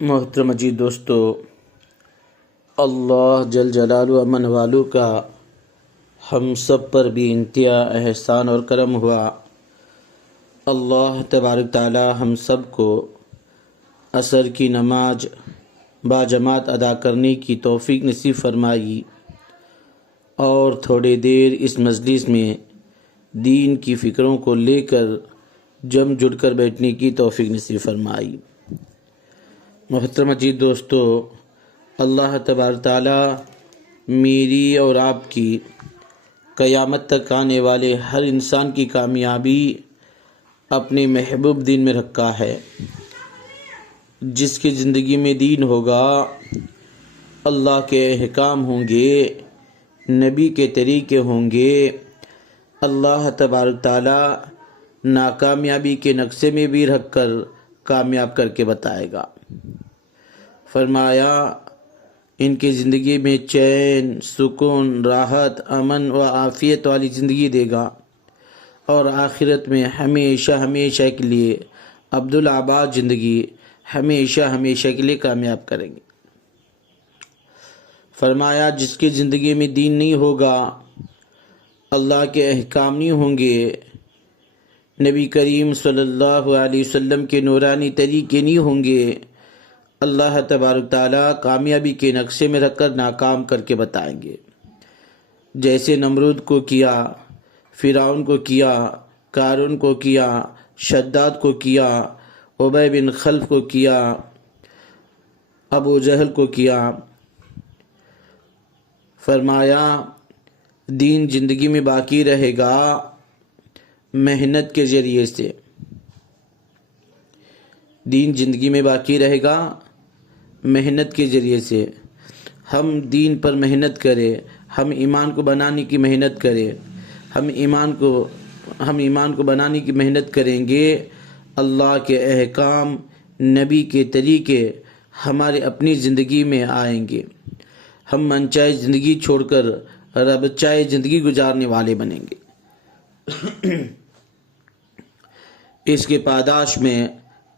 محترم مجید دوستو، اللہ جل جلالہ امن والو کا ہم سب پر بھی انتہا احسان اور کرم ہوا۔ اللہ تبارک تعالی ہم سب کو عصر کی نماز باجماعت ادا کرنے کی توفیق نصیب فرمائی اور تھوڑی دیر اس مجلس میں دین کی فکروں کو لے کر جم جڑ کر بیٹھنے کی توفیق نصیب فرمائی۔ محترم مجید دوستو، اللہ تبارک تعالی میری اور آپ کی قیامت تک آنے والے ہر انسان کی کامیابی اپنے محبوب دین میں رکھا ہے۔ جس کی زندگی میں دین ہوگا، اللہ کے احکام ہوں گے، نبی کے طریقے ہوں گے، اللہ تبارک تعالی ناکامیابی کے نقشے میں بھی رکھ کر کامیاب کر کے بتائے گا۔ فرمایا ان کی زندگی میں چین، سکون، راحت، امن و عافیت والی زندگی دے گا اور آخرت میں ہمیشہ ہمیشہ کے لیے عبدالآباد زندگی ہمیشہ ہمیشہ کے لیے کامیاب کریں گے۔ فرمایا جس کی زندگی میں دین نہیں ہوگا، اللہ کے احکام نہیں ہوں گے، نبی کریم صلی اللہ علیہ وسلم کے نورانی طریقے نہیں ہوں گے، اللہ تبارک تعالیٰ کامیابی کے نقشے میں رکھ کر ناکام کر کے بتائیں گے۔ جیسے نمرود کو کیا، فرعون کو کیا، قارون کو کیا، شداد کو کیا، ابی بن خلف کو کیا، ابو جہل کو کیا۔ فرمایا دین زندگی میں باقی رہے گا محنت کے ذریعے سے۔ دین زندگی میں باقی رہے گا محنت کے ذریعے سے۔ ہم دین پر محنت کریں، ہم ایمان کو بنانے کی محنت کریں، ہم ایمان کو بنانے کی محنت کریں گے، اللہ کے احکام، نبی کے طریقے ہمارے اپنی زندگی میں آئیں گے۔ ہم من چاہے زندگی چھوڑ کر رب چاہے زندگی گزارنے والے بنیں گے۔ اس کے پاداش میں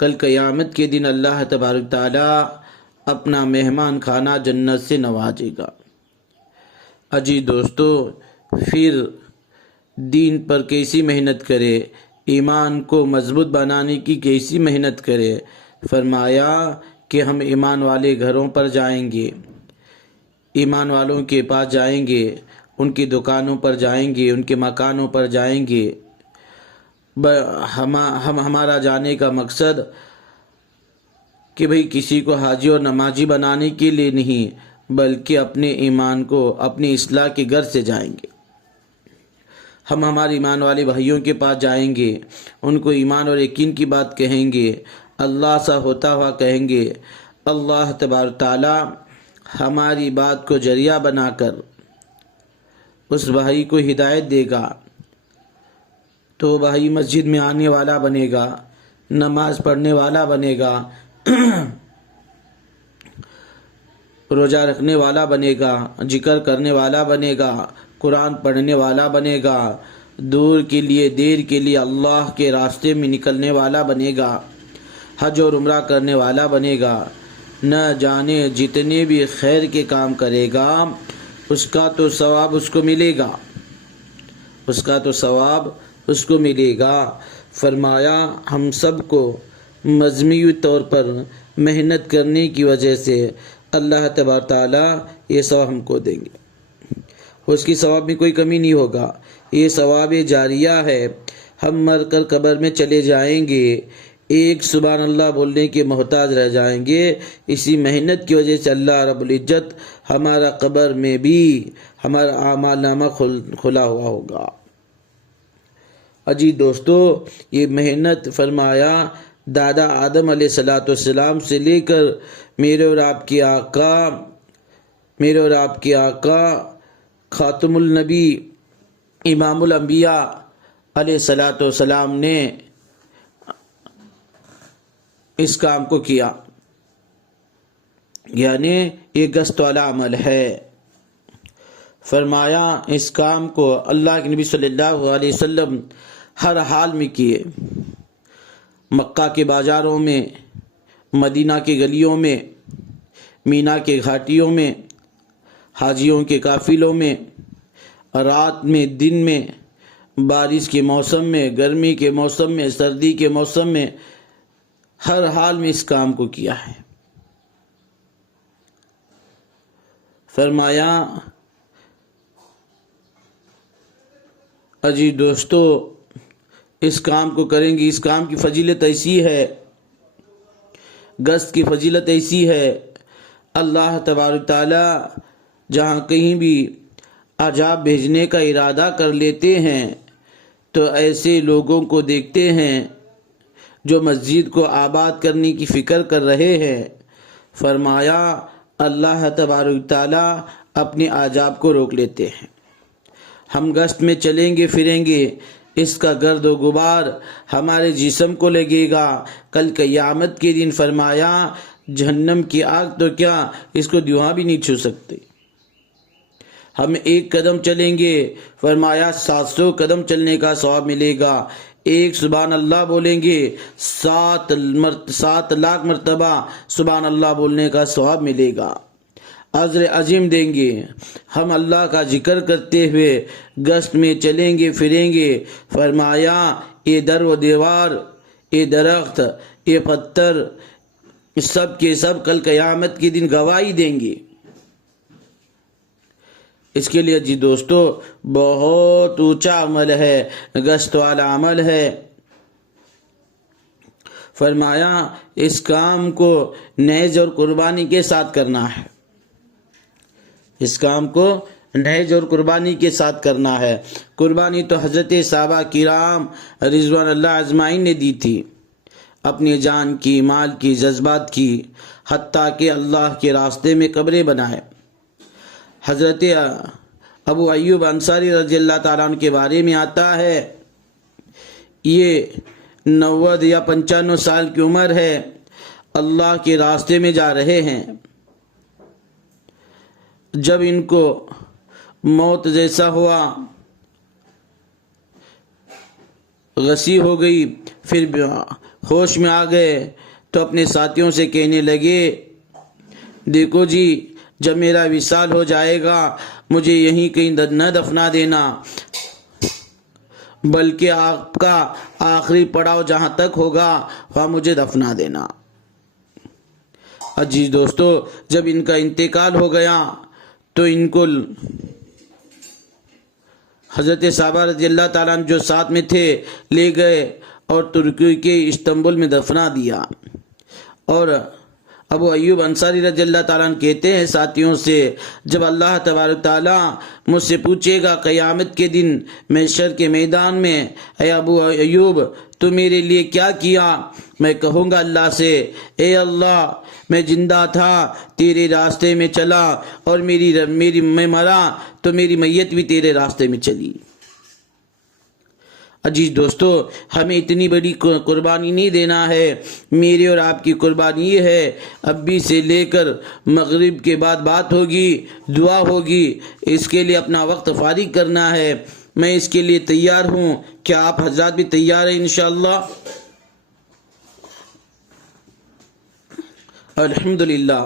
کل قیامت کے دن اللہ تبارک تعالی اپنا مہمان خانہ جنت سے نوازے گا۔ عزیز دوستو، پھر دین پر کیسی محنت کرے، ایمان کو مضبوط بنانے کی کیسی محنت کرے۔ فرمایا کہ ہم ایمان والے گھروں پر جائیں گے، ایمان والوں کے پاس جائیں گے، ان کی دکانوں پر جائیں گے، ان کے مکانوں پر جائیں گے۔ ہمارا جانے کا مقصد کہ بھئی کسی کو حاجی اور نمازی بنانے کے لیے نہیں، بلکہ اپنے ایمان کو اپنی اصلاح کے غرض سے جائیں گے۔ ہم ہمارے ایمان والے بھائیوں کے پاس جائیں گے، ان کو ایمان اور یقین کی بات کہیں گے، اللہ سا ہوتا ہوا کہیں گے۔ اللہ تبارک تعالی ہماری بات کو ذریعہ بنا کر اس بھائی کو ہدایت دے گا، تو بھائی مسجد میں آنے والا بنے گا، نماز پڑھنے والا بنے گا، روزہ رکھنے والا بنے گا، ذکر کرنے والا بنے گا، قرآن پڑھنے والا بنے گا، دور کے لیے دیر کے لیے اللہ کے راستے میں نکلنے والا بنے گا، حج اور عمرہ کرنے والا بنے گا۔ نہ جانے جتنے بھی خیر کے کام کرے گا اس کا تو ثواب اس کو ملے گا، اس کا تو ثواب اس کو ملے گا۔ فرمایا ہم سب کو مجموعی طور پر محنت کرنے کی وجہ سے اللہ تبارک تعالیٰ یہ ثواب ہم کو دیں گے، اس کی ثواب میں کوئی کمی نہیں ہوگا۔ یہ ثواب جاریہ ہے۔ ہم مر کر قبر میں چلے جائیں گے، ایک سبحان اللہ بولنے کے محتاج رہ جائیں گے۔ اسی محنت کی وجہ سے اللہ رب العزت ہمارا قبر میں بھی ہمارا اعمال نامہ کھلا ہوا ہوگا۔ عزیز دوستو، یہ محنت فرمایا دادا آدم علیہ السلام سے لے کر میرے اور آپ کے آقا خاتم النبی امام الانبیاء علیہ السلام نے اس کام کو کیا، یعنی یہ گشت والا عمل ہے۔ فرمایا اس کام کو اللہ کے نبی صلی اللہ علیہ وسلم ہر حال میں کیے۔ مکہ کے بازاروں میں مدینہ کے گلیوں میں، مینا کے گھاٹیوں میں، حاجیوں کے قافلوں میں، رات میں، دن میں، بارش کے موسم میں، گرمی کے موسم میں، سردی کے موسم میں، ہر حال میں اس کام کو کیا ہے۔ فرمایا اجی دوستو، اس کام کو کریں گے، اس کام کی فضیلت ایسی ہے، گشت کی فضیلت ایسی ہے، اللہ تبارک تعالی جہاں کہیں بھی عذاب بھیجنے کا ارادہ کر لیتے ہیں تو ایسے لوگوں کو دیکھتے ہیں جو مسجد کو آباد کرنے کی فکر کر رہے ہیں۔ فرمایا اللہ تبارک تعالی اپنے عذاب کو روک لیتے ہیں۔ ہم گشت میں چلیں گے پھریں گے، اس کا گرد و غبار ہمارے جسم کو لگے گا۔ کل قیامت کے دن فرمایا جہنم کی آگ تو کیا اس کو دھواں بھی نہیں چھو سکتے۔ ہم ایک قدم چلیں گے، فرمایا 700 قدم چلنے کا ثواب ملے گا۔ ایک سبحان اللہ بولیں گے، 7 لاکھ مرتبہ سبحان اللہ بولنے کا ثواب ملے گا۔ اجر عظیم دیں گے۔ ہم اللہ کا ذکر کرتے ہوئے گشت میں چلیں گے پھریں گے، فرمایا یہ در و دیوار، یہ درخت، یہ پتھر، سب کے سب کل قیامت کے دن گواہی دیں گے۔ اس کے لیے جی دوستو بہت اونچا عمل ہے، گشت والا عمل ہے۔ فرمایا اس کام کو نیز اور قربانی کے ساتھ کرنا ہے، اس کام کو نیز اور قربانی کے ساتھ کرنا ہے۔ قربانی تو حضرت صحابہ کرام رضوان اللہ اجمعین نے دی تھی، اپنی جان کی، مال کی، جذبات کی، حتیٰ کہ اللہ کے راستے میں قبریں بنائے۔ حضرت ابو ایوب انصاری رضی اللہ تعالیٰ عنہ کے بارے میں آتا ہے، یہ 90 یا 95 سال کی عمر ہے، اللہ کے راستے میں جا رہے ہیں۔ جب ان کو موت جیسا ہوا، غسی ہو گئی، پھر ہوش میں آ گئے تو اپنے ساتھیوں سے کہنے لگے دیکھو جی جب میرا وصال ہو جائے گا مجھے یہیں کہیں نہ دفنا دینا، بلکہ آپ کا آخری پڑاؤ جہاں تک ہوگا وہاں مجھے دفنا دینا۔ عزیز دوستو جب ان کا انتقال ہو گیا تو ان کو حضرت صحابہ رضی اللہ تعالیٰ عنہ جو ساتھ میں تھے لے گئے اور ترکی کے استنبول میں دفنا دیا۔ اور ابو ایوب انصاری رضی اللہ تعالیٰ عنہ کہتے ہیں ساتھیوں سے، جب اللہ تبارک تعالیٰ مجھ سے پوچھے گا قیامت کے دن محشر کے میدان میں، اے ابو ایوب تو میرے لیے کیا کیا، میں کہوں گا اللہ سے، اے اللہ میں زندہ تھا تیرے راستے میں چلا، اور میں مرا تو میری میت بھی تیرے راستے میں چلی۔ عزیز دوستو ہمیں اتنی بڑی قربانی نہیں دینا ہے، میری اور آپ کی قربانی یہ ہے، ابھی سے لے کر مغرب کے بعد بات ہوگی، دعا ہوگی، اس کے لیے اپنا وقت فارغ کرنا ہے۔ میں اس کے لیے تیار ہوں، کیا آپ حضرات بھی تیار ہیں انشاءاللہ؟ الحمدللہ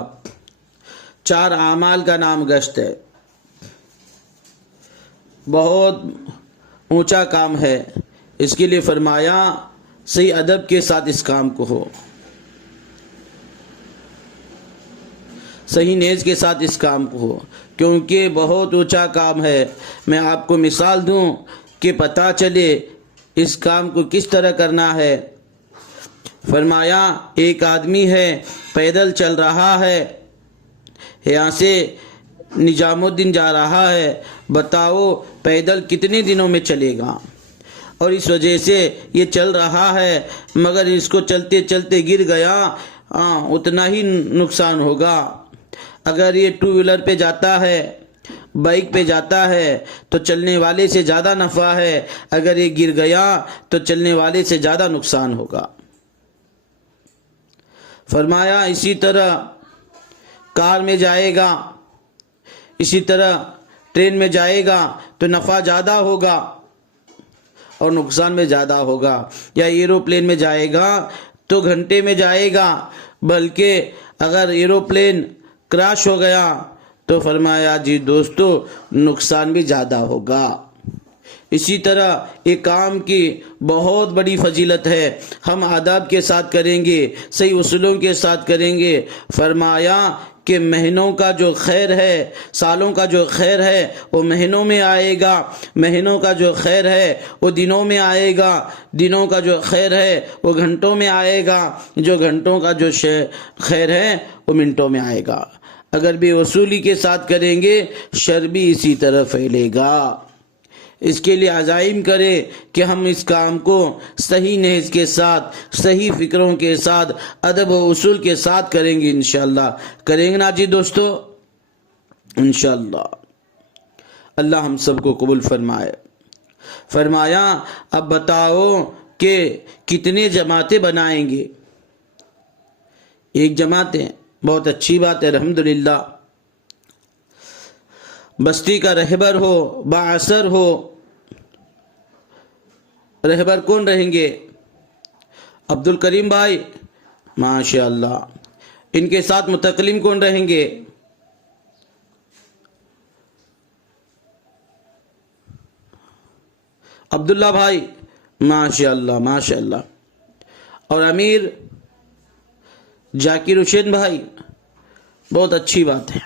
4 اعمال کا نام گشت ہے، بہت اونچا کام ہے، اس کے لیے فرمایا صحیح ادب کے ساتھ اس کام کو ہو، صحیح نیز کے ساتھ اس کام کو ہو، کیونکہ بہت اونچا کام ہے۔ میں آپ کو مثال دوں کہ پتہ چلے اس کام کو کس طرح کرنا ہے۔ فرمایا ایک آدمی ہے پیدل چل رہا ہے، یہاں سے نظام الدین جا رہا ہے، بتاؤ پیدل کتنے دنوں میں چلے گا؟ اور اس وجہ سے یہ چل رہا ہے، مگر اس کو چلتے چلتے گر گیا اتنا ہی نقصان ہوگا۔ اگر یہ 2 ویلر پہ جاتا ہے، بائک پہ جاتا ہے تو چلنے والے سے زیادہ نفع ہے، اگر یہ گر گیا تو چلنے والے سے زیادہ نقصان ہوگا۔ فرمایا اسی طرح کار میں جائے گا، اسی طرح ٹرین میں جائے گا تو نفع زیادہ ہوگا اور نقصان میں زیادہ ہوگا، یا ایروپلین میں جائے گا تو گھنٹے میں جائے گا بلکہ اگر ایروپلین کراش ہو گیا تو فرمایا جی دوستو نقصان بھی زیادہ ہوگا۔ اسی طرح ایک کام کی بہت بڑی فضیلت ہے، ہم آداب کے ساتھ کریں گے، صحیح اصولوں کے ساتھ کریں گے۔ فرمایا کہ مہینوں کا جو خیر ہے، سالوں کا جو خیر ہے وہ مہینوں میں آئے گا، مہینوں کا جو خیر ہے وہ دنوں میں آئے گا، دنوں کا جو خیر ہے وہ گھنٹوں میں آئے گا، جو گھنٹوں کا جو خیر ہے وہ منٹوں میں آئے گا۔ اگر بھی وصولی کے ساتھ کریں گے شر بھی اسی طرح پھیلے گا۔ اس کے لیے عزائم کریں کہ ہم اس کام کو صحیح نہج کے ساتھ، صحیح فکروں کے ساتھ، ادب و اصول کے ساتھ کریں گے انشاءاللہ۔ کریں گے نا جی دوستو؟ انشاءاللہ اللہ ہم سب کو قبول فرمائے۔ فرمایا اب بتاؤ کہ کتنے جماعتیں بنائیں گے؟ ایک جماعت ہے، بہت اچھی بات ہے، الحمدللہ۔ بستی کا رہبر ہو، بااثر ہو، رہبر کون رہیں گے؟ عبد الکریم بھائی، ماشاءاللہ۔ ان کے ساتھ متکلم کون رہیں گے؟ عبداللہ بھائی، ماشاءاللہ ماشاءاللہ۔ اور امیر ذاکر حسین بھائی، بہت اچھی بات ہے۔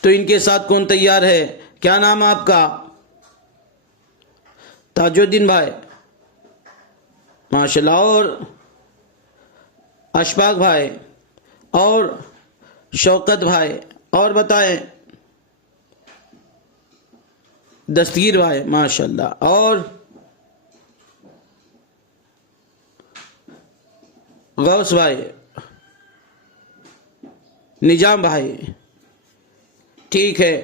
تو ان کے ساتھ کون تیار ہے؟ کیا نام آپ کا؟ تاج الدین بھائی، ماشاءاللہ۔ اور اشفاق بھائی، اور شوکت بھائی، اور بتائیں؟ دستگیر بھائی، ماشاءاللہ۔ اور غوث بھائی، نظام بھائی، ٹھیک ہے۔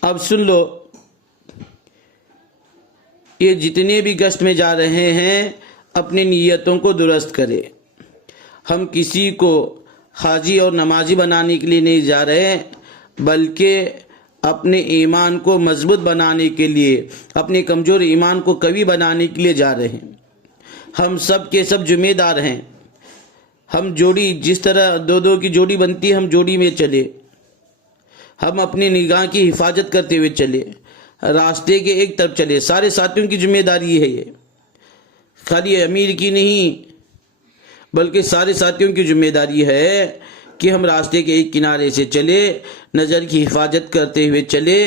اب سن لو، یہ جتنے بھی گشت میں جا رہے ہیں اپنی نیتوں کو درست کرے۔ ہم کسی کو حاجی اور نمازی بنانے کے لیے نہیں جا رہے، بلکہ اپنے ایمان کو مضبوط بنانے کے لیے، اپنے کمزور ایمان کو قوی بنانے کے لیے جا رہے ہیں۔ ہم سب کے سب ذمہ دار ہیں۔ ہم جوڑی، جس طرح دو دو کی جوڑی بنتی ہے، ہم جوڑی میں چلے، ہم اپنی نگاہ کی حفاظت کرتے ہوئے چلے، راستے کے ایک طرف چلے۔ سارے ساتھیوں کی ذمہ داری ہے، یہ خالی امیر کی نہیں بلکہ سارے ساتھیوں کی ذمہ داری ہے کہ ہم راستے کے ایک کنارے سے چلے، نظر کی حفاظت کرتے ہوئے چلے،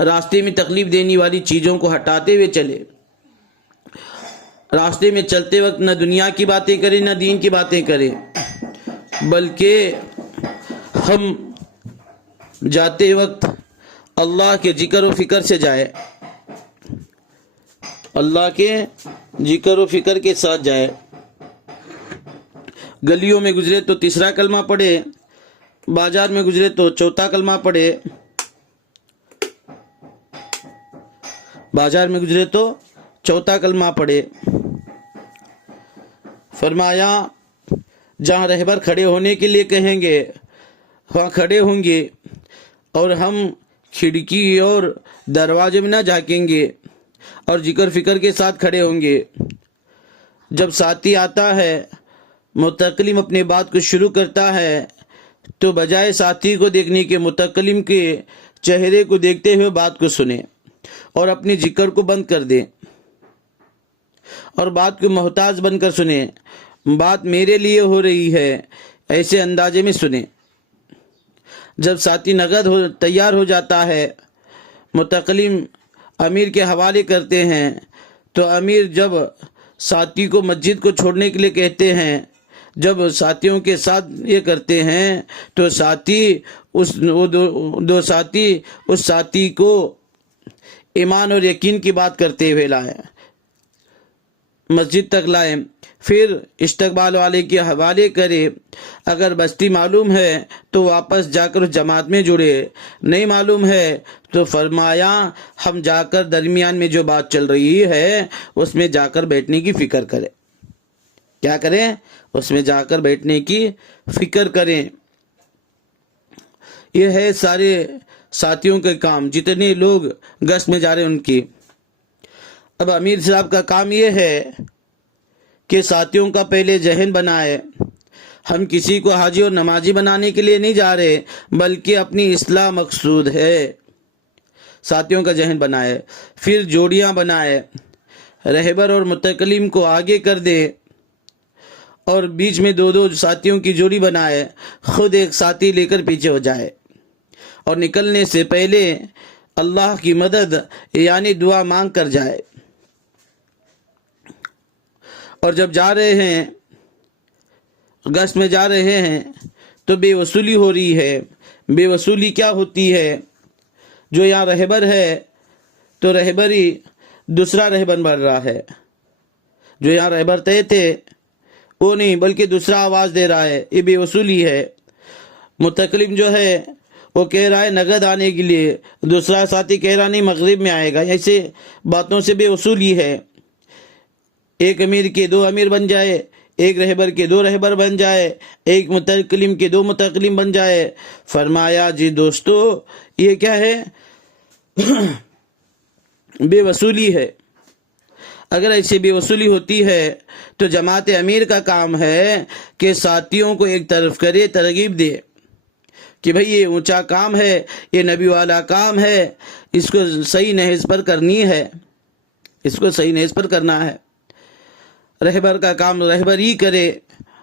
راستے میں تکلیف دینے والی چیزوں کو ہٹاتے ہوئے چلے، راستے میں چلتے وقت نہ دنیا کی باتیں کریں نہ دین کی باتیں کریں، بلکہ ہم جاتے وقت اللہ کے ذکر و فکر سے جائے، اللہ کے ذکر و فکر کے ساتھ جائے۔ گلیوں میں گزرے تو تیسرا کلمہ پڑھے، بازار میں گزرے تو چوتھا کلمہ پڑھے، بازار میں گزرے تو چوتھا کلمہ پڑھے۔ فرمایا جہاں رہبر کھڑے ہونے کے لیے کہیں گے وہاں کھڑے ہوں گے، اور ہم کھڑکی اور دروازے میں نہ جھانکیں گے اور ذکر فکر کے ساتھ کھڑے ہوں گے۔ جب ساتھی آتا ہے، متکلم اپنے بات کو شروع کرتا ہے، تو بجائے ساتھی کو دیکھنے کے متکلم کے چہرے کو دیکھتے ہوئے بات کو سنیں اور اپنی ذکر کو بند کر دیں اور بات کو محتاج بن کر سنیں۔ بات میرے لیے ہو رہی ہے، ایسے اندازے میں سنیں۔ جب ساتھی نقد تیار ہو جاتا ہے، متکلم امیر کے حوالے کرتے ہیں، تو امیر جب ساتھی کو مسجد کو چھوڑنے کے لیے کہتے ہیں، جب ساتھیوں کے ساتھ یہ کرتے ہیں تو ساتھی دو ساتھی اس ساتھی کو ایمان اور یقین کی بات کرتے ہوئے لائیں، مسجد تک لائیں، پھر استقبال والے کے حوالے کرے۔ اگر بستی معلوم ہے تو واپس جا کر اس جماعت میں جڑے، نہیں معلوم ہے تو فرمایا ہم جا کر درمیان میں جو بات چل رہی ہے اس میں جا کر بیٹھنے کی فکر کریں۔ کیا کریں؟ اس میں جا کر بیٹھنے کی فکر کریں۔ یہ ہے سارے ساتھیوں کے کام، جتنے لوگ گشت میں جا رہے ہیں ان کی۔ اب امیر صاحب کا کام یہ ہے کہ ساتھیوں کا پہلے ذہن بنائے۔ ہم کسی کو حاجی اور نمازی بنانے کے لیے نہیں جا رہے، بلکہ اپنی اصلاح مقصود ہے۔ ساتھیوں کا ذہن بنائے، پھر جوڑیاں بنائے، رہبر اور متکلم کو آگے کر دے اور بیچ میں دو دو ساتھیوں کی جوڑی بنائے، خود ایک ساتھی لے کر پیچھے ہو جائے اور نکلنے سے پہلے اللہ کی مدد یعنی دعا مانگ کر جائے۔ اور جب جا رہے ہیں، گشت میں جا رہے ہیں، تو بے وصولی ہو رہی ہے۔ بے وصولی کیا ہوتی ہے؟ جو یہاں رہبر ہے تو رہبری دوسرا رہبر بن رہا ہے، جو یہاں رہبر طے تھے وہ نہیں بلکہ دوسرا آواز دے رہا ہے، یہ بے وصولی ہے۔ متکلم جو ہے وہ کہہ رہا ہے نگد آنے کے لیے، دوسرا ساتھی کہہ رہا نہیں مغرب میں آئے گا۔ ایسے باتوں سے بے وصولی ہے۔ ایک امیر کے دو امیر بن جائے، ایک رہبر کے دو رہبر بن جائے، ایک متکلم کے دو متکلم بن جائے۔ فرمایا جی دوستو یہ کیا ہے؟ بے وصولی ہے۔ اگر ایسی بے وصولی ہوتی ہے تو جماعت امیر کا کام ہے کہ ساتھیوں کو ایک طرف کرے، ترغیب دے کہ بھئی یہ اونچا کام ہے، یہ نبی والا کام ہے، اس کو صحیح نہج پر کرنی ہے، اس کو صحیح نہج پر کرنا ہے۔ رہبر کا کام رہبر ہی کرے،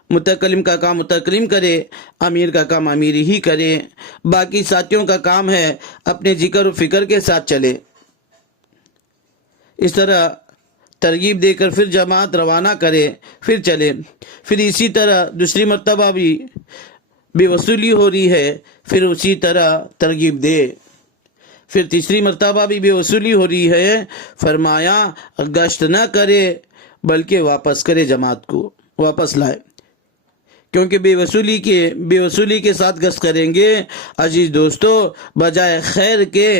متکلم کا کام متکلم کرے، امیر کا کام امیر ہی کرے، باقی ساتھیوں کا کام ہے اپنے ذکر و فکر کے ساتھ چلے۔ اس طرح ترغیب دے کر پھر جماعت روانہ کرے، پھر چلے۔ پھر اسی طرح دوسری مرتبہ بھی بے وصولی ہو رہی ہے، پھر اسی طرح ترغیب دے۔ پھر تیسری مرتبہ بھی بے وصولی ہو رہی ہے، فرمایا گشت نہ کرے بلکہ واپس کرے، جماعت کو واپس لائے، کیونکہ بے وصولی کے ساتھ گشت کریں گے عزیز دوستو بجائے خیر کے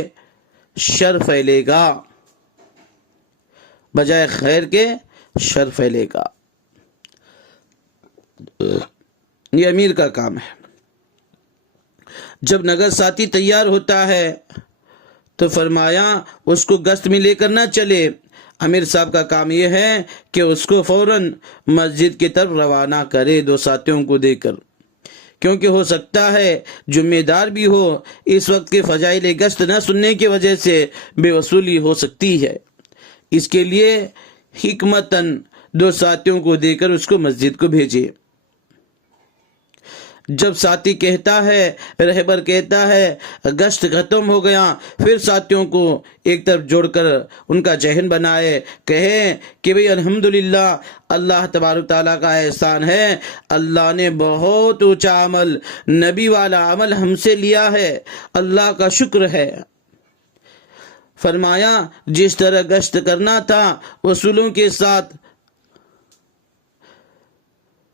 شر پھیلے گا، بجائے خیر کے شر پھیلے گا۔ یہ امیر کا کام ہے۔ جب نگر ساتھی تیار ہوتا ہے تو فرمایا اس کو گشت میں لے کر نہ چلے۔ امیر صاحب کا کام یہ ہے کہ اس کو فوراً مسجد کی طرف روانہ کرے دو ساتھیوں کو دے کر، کیونکہ ہو سکتا ہے ذمہ دار بھی ہو، اس وقت کے فضائل گشت نہ سننے کی وجہ سے بے وصولی ہو سکتی ہے۔ اس کے لیے حکمتاً دو ساتھیوں کو دے کر اس کو مسجد کو بھیجے۔ جب ساتھی کہتا ہے، رہبر کہتا ہے گشت ختم ہو گیا، پھر ساتھیوں کو ایک طرف جوڑ کر ان کا ذہن بنائے، کہے کہ بھئی الحمدللہ اللہ تبارک تعالیٰ کا احسان ہے، اللہ نے بہت اونچا عمل، نبی والا عمل ہم سے لیا ہے، اللہ کا شکر ہے۔ فرمایا جس طرح گشت کرنا تھا اصولوں کے ساتھ،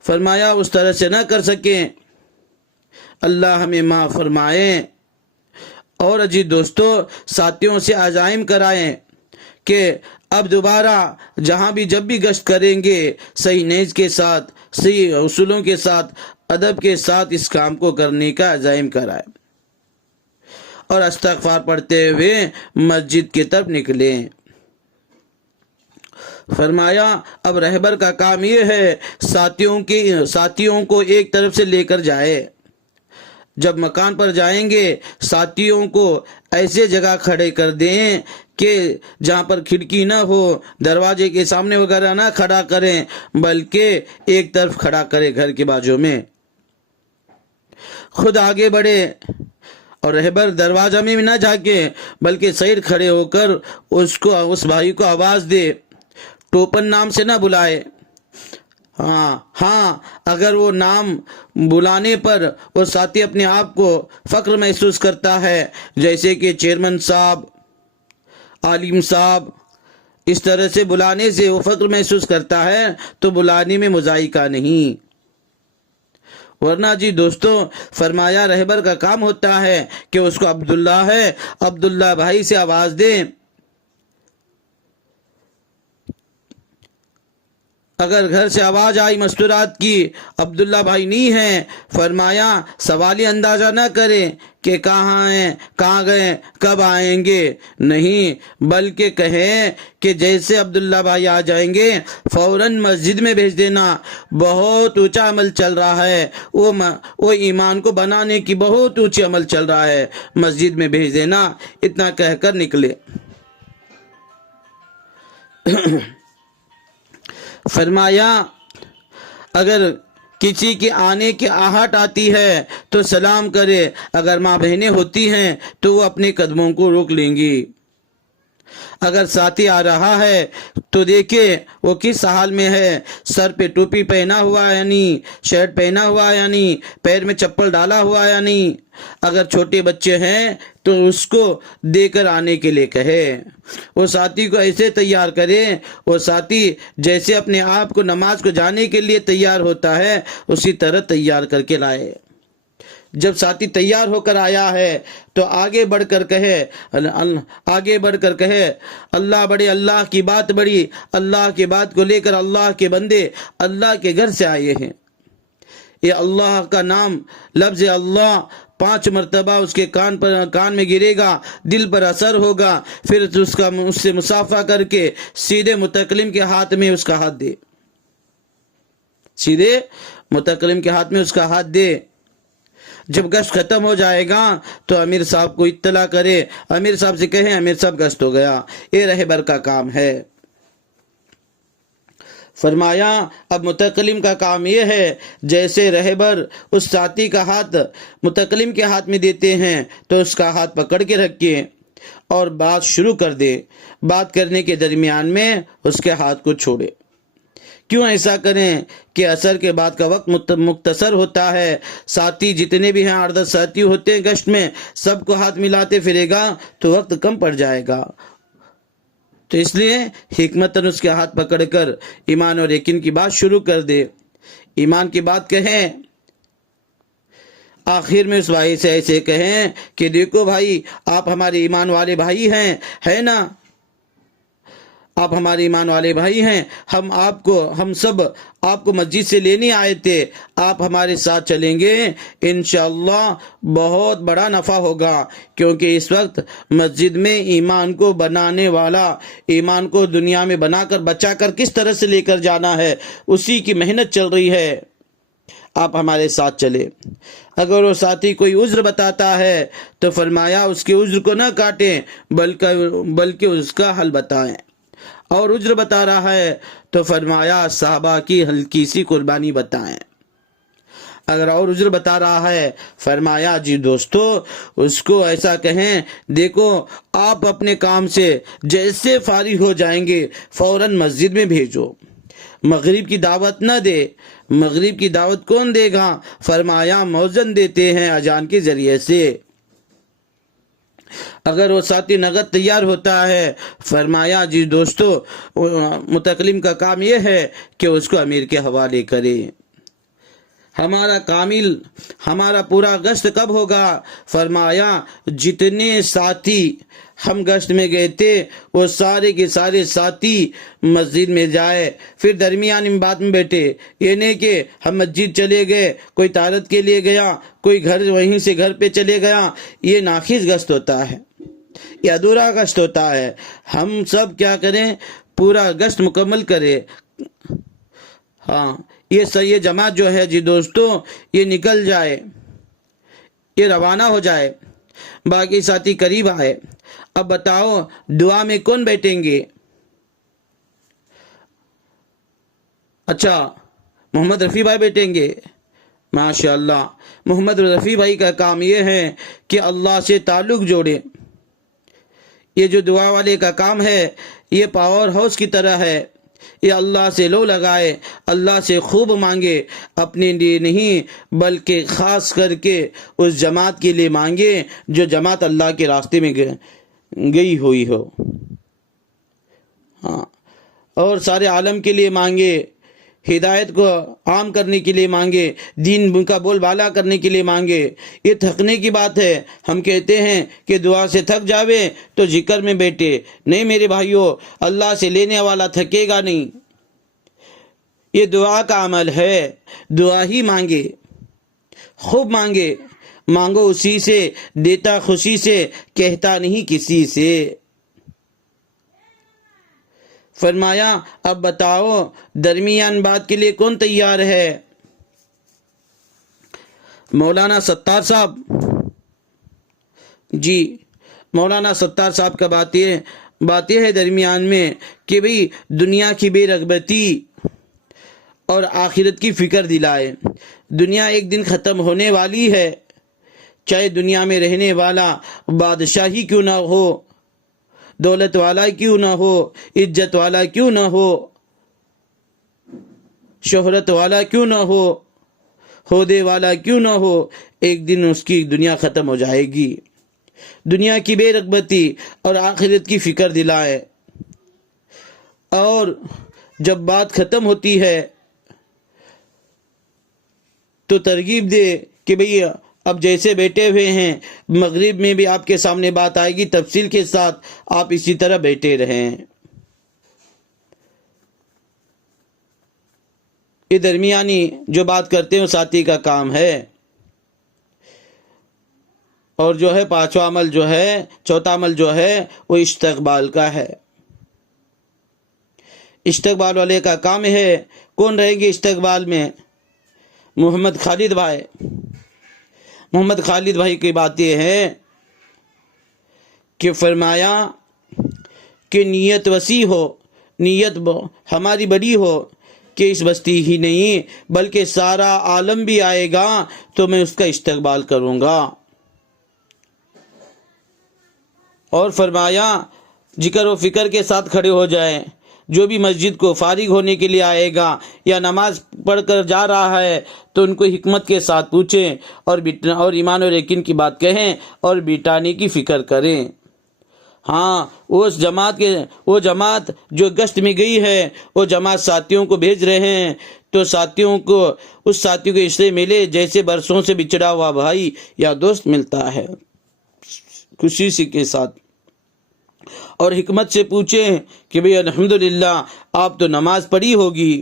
فرمایا اس طرح سے نہ کر سکیں، اللہ ہمیں معاف فرمائے۔ اور عزیز دوستو ساتھیوں سے عزائم کرائیں کہ اب دوبارہ جہاں بھی جب بھی گشت کریں گے صحیح نیز کے ساتھ، صحیح اصولوں کے ساتھ، ادب کے ساتھ اس کام کو کرنے کا عزائم کرائیں اور استغفار پڑھتے ہوئے مسجد کی طرف نکلیں۔ فرمایا اب رہبر کا کام یہ ہے ساتھیوں کو ایک طرف سے لے کر جائے۔ جب مکان پر جائیں گے ساتھیوں کو ایسے جگہ کھڑے کر دیں کہ جہاں پر کھڑکی نہ ہو، دروازے کے سامنے وغیرہ نہ کھڑا کریں بلکہ ایک طرف کھڑا کرے، گھر کے بازو میں خود آگے بڑھے اور رہبر دروازہ میں بھی نہ جھانکے بلکہ سائیڈ کھڑے ہو کر اس بھائی کو آواز دے، ٹوپن نام سے نہ بلائے۔ ہاں اگر وہ نام بلانے پر وہ ساتھی اپنے آپ کو فخر محسوس کرتا ہے، جیسے کہ چیئرمین صاحب، عالم صاحب، اس طرح سے بلانے سے وہ فخر محسوس کرتا ہے تو بلانے میں مذائقہ نہیں۔ ورنہ جی دوستو فرمایا رہبر کا کام ہوتا ہے کہ اس کو عبداللہ ہے، عبداللہ بھائی سے آواز دیں، اگر گھر سے آواز آئی مستورات کی، عبداللہ بھائی نہیں ہیں، فرمایا سوالی اندازہ نہ کریں کہ کہاں ہیں، کہاں گئے، کب آئیں گے، نہیں بلکہ کہیں کہ جیسے عبداللہ بھائی آ جائیں گے فوراً مسجد میں بھیج دینا، بہت اونچا عمل چل رہا ہے، وہ ایمان کو بنانے کی بہت اونچی عمل چل رہا ہے، مسجد میں بھیج دینا، اتنا کہہ کر نکلے۔ فرمایا اگر کسی کے آنے کی آہٹ آتی ہے تو سلام کرے، اگر ماں بہنیں ہوتی ہیں تو وہ اپنے قدموں کو روک لیں گی۔ اگر ساتھی آ رہا ہے تو دیکھے وہ کس حال میں ہے، سر پہ ٹوپی پہنا ہوا ہے یا نہیں، شرٹ پہنا ہوا ہے یا نہیں، پیر میں چپل ڈالا ہوا ہے یا نہیں۔ اگر چھوٹے بچے ہیں تو اس کو دے کر آنے کے لیے کہے، وہ ساتھی کو ایسے تیار کرے، وہ ساتھی جیسے اپنے آپ کو نماز کو جانے کے لیے تیار ہوتا ہے اسی طرح تیار کر کے لائے۔ جب ساتھی تیار ہو کر آیا ہے تو آگے بڑھ کر کہے اللہ بڑے، اللہ کی بات بڑی، اللہ کی بات کو لے کر اللہ کے بندے اللہ کے گھر سے آئے ہیں۔ یہ اللہ کا نام، لفظ اللہ 5 مرتبہ اس کے کان میں گرے گا، دل پر اثر ہوگا، پھر اس سے مصافحہ کر کے سیدھے متکلم کے ہاتھ میں اس کا ہاتھ دے، سیدھے متکلم کے ہاتھ میں اس کا ہاتھ دے۔ جب گشت ختم ہو جائے گا تو امیر صاحب کو اطلاع کرے، امیر صاحب سے کہیں امیر صاحب گشت ہو گیا، یہ رہبر کا کام ہے۔ فرمایا اب متکلم کا کام یہ ہے جیسے رہبر اس ساتھی کا ہاتھ متکلم کے ہاتھ میں دیتے ہیں تو اس کا ہاتھ پکڑ کے رکھے اور بات شروع کر دے، بات کرنے کے درمیان میں اس کے ہاتھ کو چھوڑے۔ کیوں ایسا کریں کہ عصر کے بعد کا وقت مختصر ہوتا ہے، ساتھی جتنے بھی ہیں 8-10 ساتھی ہوتے ہیں گشت میں، سب کو ہاتھ ملاتے پھرے گا تو وقت کم پڑ جائے گا، تو اس لیے حکمتاً اس کے ہاتھ پکڑ کر ایمان اور یقین کی بات شروع کر دے، ایمان کی بات کہیں۔ آخر میں اس بھائی سے ایسے کہیں کہ دیکھو بھائی آپ ہمارے ایمان والے بھائی ہیں، ہے نا، آپ ہمارے ایمان والے بھائی ہیں، ہم سب آپ کو مسجد سے لینے آئے تھے، آپ ہمارے ساتھ چلیں گے انشاءاللہ بہت بڑا نفع ہوگا، کیونکہ اس وقت مسجد میں ایمان کو بنانے والا، ایمان کو دنیا میں بنا کر بچا کر کس طرح سے لے کر جانا ہے اسی کی محنت چل رہی ہے، آپ ہمارے ساتھ چلے۔ اگر وہ ساتھی کوئی عذر بتاتا ہے تو فرمایا اس کے عذر کو نہ کاٹیں بلکہ اس کا حل بتائیں، اور عذر بتا رہا ہے تو فرمایا صحابہ کی ہلکی سی قربانی بتائیں، اگر اور عذر بتا رہا ہے فرمایا جی دوستو اس کو ایسا کہیں دیکھو آپ اپنے کام سے جیسے فارغ ہو جائیں گے فوراً مسجد میں بھیجو، مغرب کی دعوت نہ دے، مغرب کی دعوت کون دے گا؟ فرمایا مؤذن دیتے ہیں اذان کے ذریعے سے۔ اگر وہ ساتھی نقد تیار ہوتا ہے فرمایا جی دوستو متکلم کا کام یہ ہے کہ اس کو امیر کے حوالے کرے۔ ہمارا پورا گشت کب ہوگا؟ فرمایا جتنے ساتھی ہم گشت میں گئے تھے وہ سارے کے سارے ساتھی مسجد میں جائے، پھر درمیان بات میں بیٹھے، یہ نہیں کہ ہم مسجد چلے گئے، کوئی طہارت کے لیے گیا، کوئی وہیں سے گھر پہ چلے گیا، یہ ناقص گشت ہوتا ہے، یہ ادھورا گشت ہوتا ہے۔ ہم سب کیا کریں؟ پورا گشت مکمل کرے۔ ہاں یہ جماعت جو ہے جی دوستو یہ نکل جائے، یہ روانہ ہو جائے، باقی ساتھی قریب آئے۔ اب بتاؤ دعا میں کون بیٹھیں گے؟ اچھا محمد رفیع بھائی بیٹھیں گے، ماشاءاللہ۔ محمد رفیع بھائی کا کام یہ ہے کہ اللہ سے تعلق جوڑے، یہ جو دعا والے کا کام ہے یہ پاور ہاؤس کی طرح ہے، یہ اللہ سے لو لگائے، اللہ سے خوب مانگے، اپنے لیے نہیں بلکہ خاص کر کے اس جماعت کے لیے مانگے جو جماعت اللہ کے راستے میں گئی ہوئی ہو، ہاں، اور سارے عالم کے لیے مانگے، ہدایت کو عام کرنے کے لیے مانگے، دین کا بول بالا کرنے کے لیے مانگے۔ یہ تھکنے کی بات ہے، ہم کہتے ہیں کہ دعا سے تھک جاوے تو ذکر میں بیٹھے، نہیں میرے بھائیوں، اللہ سے لینے والا تھکے گا نہیں، یہ دعا کا عمل ہے. دعا ہی مانگے، خوب مانگے، مانگو اسی سے، دیتا خوشی سے، کہتا نہیں کسی سے. فرمایا اب بتاؤ درمیان بات کے لیے کون تیار ہے؟ مولانا ستار صاحب. جی، مولانا ستار صاحب کا بات یہ ہے درمیان میں کہ بھئی دنیا کی بے رغبتی اور آخرت کی فکر دلائے. دنیا ایک دن ختم ہونے والی ہے، چاہے دنیا میں رہنے والا بادشاہ ہی کیوں نہ ہو، دولت والا کیوں نہ ہو، عزت والا کیوں نہ ہو، شہرت والا کیوں نہ ہو، عہدے والا کیوں نہ ہو، ایک دن اس کی دنیا ختم ہو جائے گی. دنیا کی بے رغبتی اور آخرت کی فکر دلائے، اور جب بات ختم ہوتی ہے تو ترغیب دے کہ بھئی اب جیسے بیٹھے ہوئے ہیں مغرب میں بھی آپ کے سامنے بات آئے گی تفصیل کے ساتھ، آپ اسی طرح بیٹھے رہیں. یہ درمیانی جو بات کرتے ہیں وہ ساتھی کا کام ہے. اور جو ہے پانچواں عمل جو ہے، چوتھا عمل جو ہے وہ استقبال کا ہے. استقبال والے کا کام ہے. کون رہیں گے استقبال میں؟ محمد خالد بھائی. محمد خالد بھائی کی بات یہ ہے کہ فرمایا کہ نیت وسیع ہو، نیت ہماری بڑی ہو کہ اس بستی ہی نہیں بلکہ سارا عالم بھی آئے گا تو میں اس کا استقبال کروں گا. اور فرمایا ذکر و فکر کے ساتھ کھڑے ہو جائیں. جو بھی مسجد کو فارغ ہونے کے لیے آئے گا یا نماز پڑھ کر جا رہا ہے تو ان کو حکمت کے ساتھ پوچھیں اور ایمان اور یقین کی بات کہیں اور بٹانے کی فکر کریں. ہاں، وہ جماعت جو گشت میں گئی ہے، وہ جماعت ساتھیوں کو بھیج رہے ہیں تو ساتھیوں کو اس سے ملے جیسے برسوں سے بچھڑا ہوا بھائی یا دوست ملتا ہے، خوشی سی کے ساتھ. اور حکمت سے پوچھیں کہ بھئی الحمدللہ آپ تو نماز پڑھی ہوگی،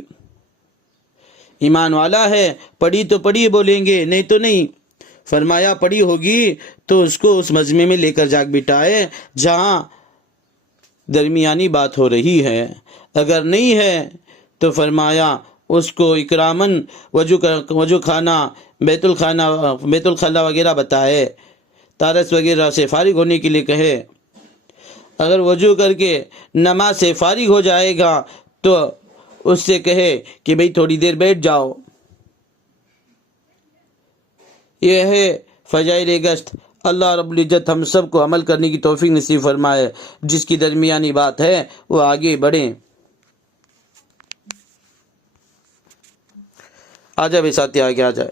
ایمان والا ہے، پڑھی تو پڑھی بولیں گے، نہیں تو نہیں. فرمایا پڑھی ہوگی تو اس کو اس مجمع میں لے کر جاگ بٹھائے جہاں درمیانی بات ہو رہی ہے. اگر نہیں ہے تو فرمایا اس کو اکرامن وضو خانہ، بیت الخلا وغیرہ بتائے، تارس وغیرہ سے فارغ ہونے کے لیے کہے. اگر وضو کر کے نماز سے فارغ ہو جائے گا تو اس سے کہے کہ بھئی تھوڑی دیر بیٹھ جاؤ. یہ ہے فضائل گشت. اللہ رب العزت ہم سب کو عمل کرنے کی توفیق نصیب فرمائے. جس کی درمیانی بات ہے وہ آگے بڑھیں. آ جائے بھائی ساتھی، آگے آ جائے.